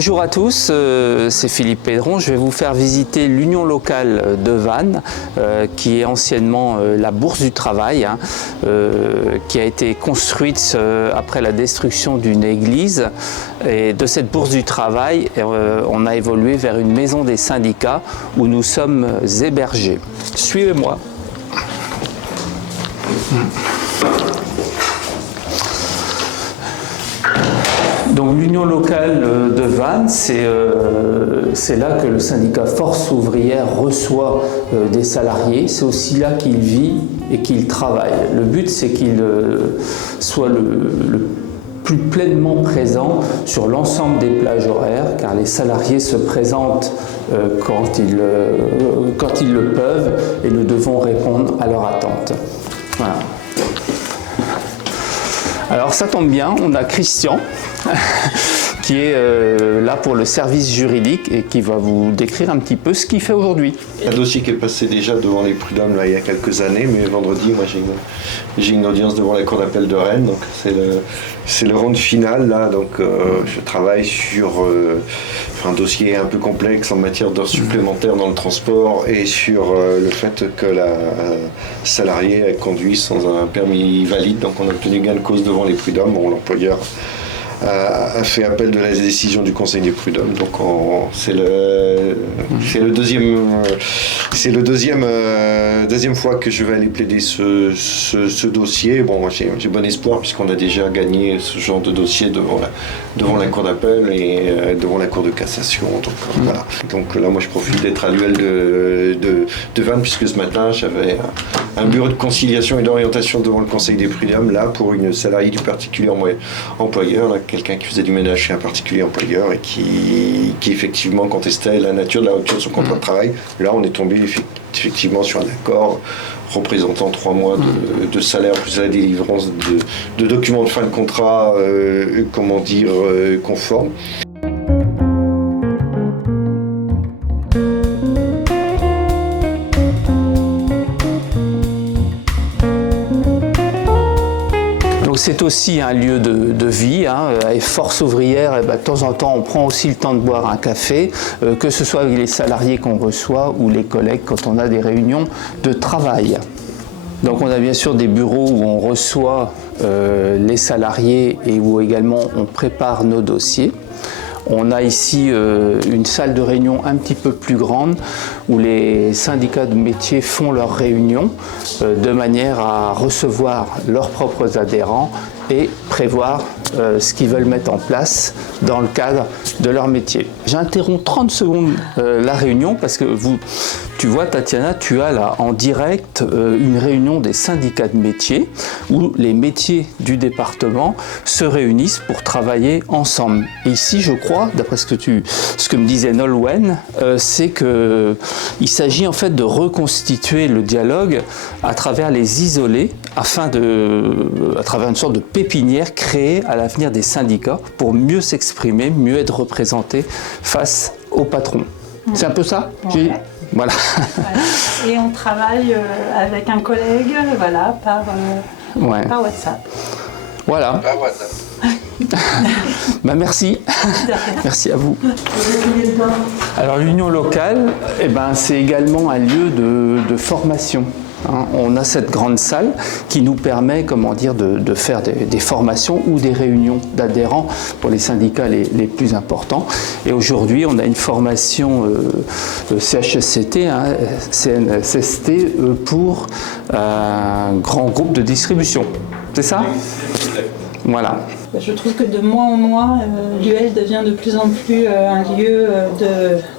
Bonjour à tous, c'est Philippe Pédron. Je vais vous faire visiter l'union locale de Vannes, qui est anciennement la Bourse du Travail, qui a été construite après la destruction d'une église. Et de cette Bourse du Travail, on a évolué vers une maison des syndicats où nous sommes hébergés. Suivez-moi. Donc l'union locale de Vannes, c'est là que le syndicat Force ouvrière reçoit des salariés. C'est aussi là qu'il vit et qu'il travaille. Le but, c'est qu'il soit le plus pleinement présent sur l'ensemble des plages horaires, car les salariés se présentent quand ils le peuvent et nous devons répondre à leurs attentes. Voilà. Alors ça tombe bien, on a Christian qui est là pour le service juridique et qui va vous décrire un petit peu ce qu'il fait aujourd'hui. Un dossier qui est passé déjà devant les prud'hommes là, il y a quelques années, mais vendredi, moi j'ai une audience devant la cour d'appel de Rennes, donc c'est le round final là, donc je travaille sur un dossier un peu complexe en matière d'heures supplémentaires dans le transport et sur le fait que la salariée a conduit sans un permis valide, donc on a obtenu gain de cause devant les prud'hommes. Bon, l'employeur a fait appel de la décision du Conseil des prud'hommes, donc c'est le deuxième fois que je vais aller plaider ce dossier. Bon, moi j'ai bon espoir puisqu'on a déjà gagné ce genre de dossier devant la cour d'appel et devant la cour de cassation. Donc voilà. Donc là, moi je profite d'être à l'UL de Vannes puisque ce matin j'avais un bureau de conciliation et d'orientation devant le Conseil des prud'hommes là pour une salariée du particulier employeur. Là, quelqu'un qui faisait du ménage chez un particulier employeur et qui effectivement contestait la nature de la rupture de son contrat de travail. Là, on est tombé effectivement sur un accord représentant 3 mois de salaire plus la délivrance de documents de fin de contrat, conformes. C'est aussi un lieu de vie, et Force ouvrière, de temps en temps on prend aussi le temps de boire un café, que ce soit avec les salariés qu'on reçoit ou les collègues quand on a des réunions de travail. Donc on a bien sûr des bureaux où on reçoit les salariés et où également on prépare nos dossiers. On a ici une salle de réunion un petit peu plus grande où les syndicats de métiers font leurs réunions de manière à recevoir leurs propres adhérents et prévoir ce qu'ils veulent mettre en place dans le cadre de leur métier. J'interromps 30 secondes la réunion parce que tu vois Tatiana, tu as là en direct une réunion des syndicats de métiers où les métiers du département se réunissent pour travailler ensemble. Et ici, je crois, d'après ce que me disait Nolwenn, c'est qu'il s'agit en fait de reconstituer le dialogue à travers les isolés à travers une sorte de pépinière créée à l'avenir des syndicats pour mieux s'exprimer, mieux être représentés face au patron. C'est un peu ça? Ouais. Voilà. Et on travaille avec un collègue, par WhatsApp. Voilà. Merci. Merci à vous. Alors l'union locale, c'est également un lieu de formation. On a cette grande salle qui nous permet de faire des formations ou des réunions d'adhérents pour les syndicats les plus importants. Et aujourd'hui, on a une formation CHSCT, CNSST, pour un grand groupe de distribution. C'est ça ? Voilà. Je trouve que de mois en mois, l'UL devient de plus en plus un lieu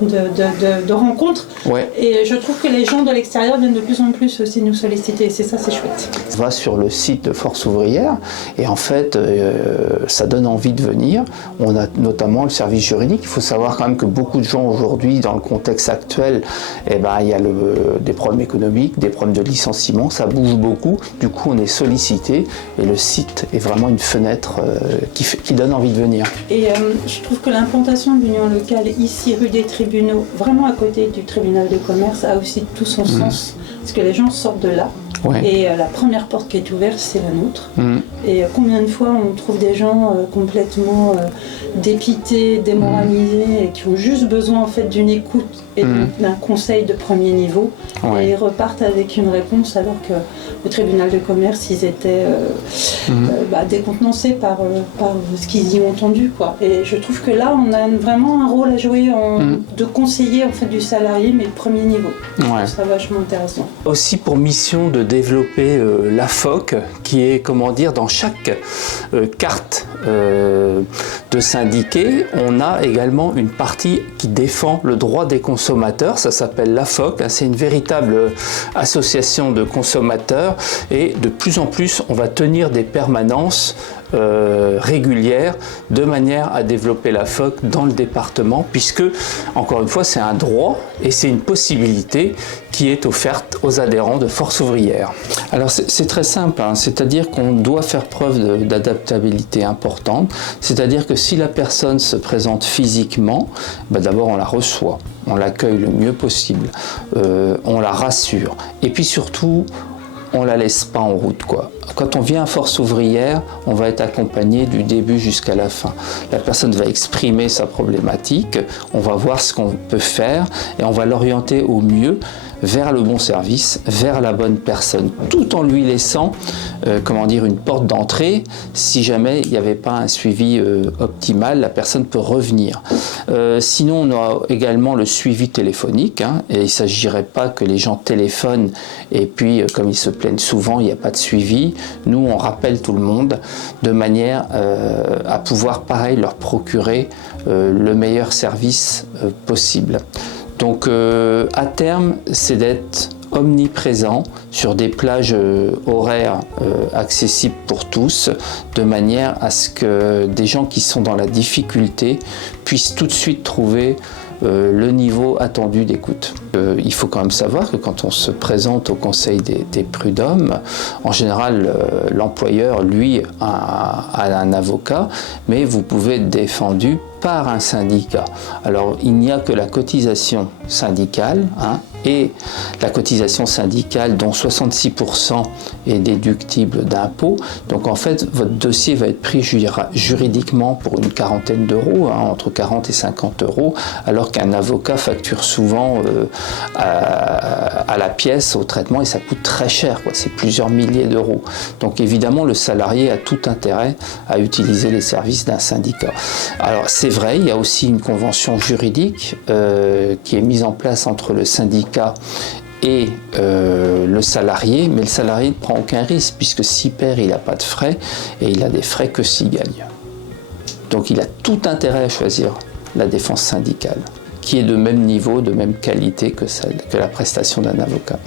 de rencontre. Ouais. Et je trouve que les gens de l'extérieur viennent de plus en plus aussi nous solliciter. C'est chouette. On va sur le site de Force ouvrière et en fait, ça donne envie de venir. On a notamment le service juridique. Il faut savoir quand même que beaucoup de gens aujourd'hui, dans le contexte actuel, il y a des problèmes économiques, des problèmes de licenciement. Ça bouge beaucoup. Du coup, on est sollicité et le site est vraiment une fenêtre qui donne envie de venir. Et je trouve que l'implantation de l'union locale ici, rue des Tribunaux, vraiment à côté du tribunal de commerce, a aussi tout son sens, parce que les gens sortent de là. Ouais. Et la première porte qui est ouverte, c'est la nôtre. Et combien de fois on trouve des gens complètement dépités, démoralisés, et qui ont juste besoin en fait d'une écoute et d'un conseil de premier niveau. Ouais. Et ils repartent avec une réponse, alors qu'au tribunal de commerce, ils étaient décontenancés par ce qu'ils y ont entendu, quoi. Et je trouve que là, on a vraiment un rôle à jouer de conseiller en fait du salarié, mais de premier niveau. Ouais. Je trouve ça vachement intéressant. Aussi pour mission de développer la FOC, qui est, comment dire, dans chaque carte de syndiqué, on a également une partie qui défend le droit des consommateurs. Ça s'appelle la FOC, c'est une véritable association de consommateurs, et de plus en plus on va tenir des permanences régulières de manière à développer la FOC dans le département, puisque encore une fois c'est un droit et c'est une possibilité qui est offerte aux adhérents de Force ouvrière. Alors c'est très simple, c'est-à-dire qu'on doit faire preuve d'adaptabilité importante, c'est-à-dire que si la personne se présente physiquement, d'abord on la reçoit, on l'accueille le mieux possible, on la rassure, et puis surtout on la laisse pas en route, quoi. Quand on vient à Force ouvrière, on va être accompagné du début jusqu'à la fin. La personne va exprimer sa problématique, on va voir ce qu'on peut faire et on va l'orienter au mieux vers le bon service, vers la bonne personne, tout en lui laissant une porte d'entrée. Si jamais il n'y avait pas un suivi optimal, la personne peut revenir. Sinon, on aura également le suivi téléphonique, et il ne s'agirait pas que les gens téléphonent et puis, comme ils se plaignent souvent, il n'y a pas de suivi. Nous, on rappelle tout le monde de manière à pouvoir, pareil, leur procurer le meilleur service possible. Donc à terme, c'est d'être omniprésent sur des plages horaires accessibles pour tous, de manière à ce que des gens qui sont dans la difficulté puissent tout de suite trouver le niveau attendu d'écoute. Il faut quand même savoir que quand on se présente au conseil des prud'hommes, en général l'employeur lui a un avocat, mais vous pouvez être défendu par un syndicat. Alors il n'y a que la cotisation syndicale, et la cotisation syndicale dont 66% est déductible d'impôts. Donc en fait, votre dossier va être pris juridiquement pour une quarantaine d'euros, entre 40 et 50 euros, alors qu'un avocat facture souvent à la pièce, au traitement, et ça coûte très cher, quoi. C'est plusieurs milliers d'euros. Donc évidemment, le salarié a tout intérêt à utiliser les services d'un syndicat. Alors c'est vrai, il y a aussi une convention juridique qui est mise en place entre le syndicat et le salarié, mais le salarié ne prend aucun risque, puisque s'il perd, il n'a pas de frais, et il a des frais que s'il gagne. Donc il a tout intérêt à choisir la défense syndicale, qui est de même niveau, de même qualité que la prestation d'un avocat.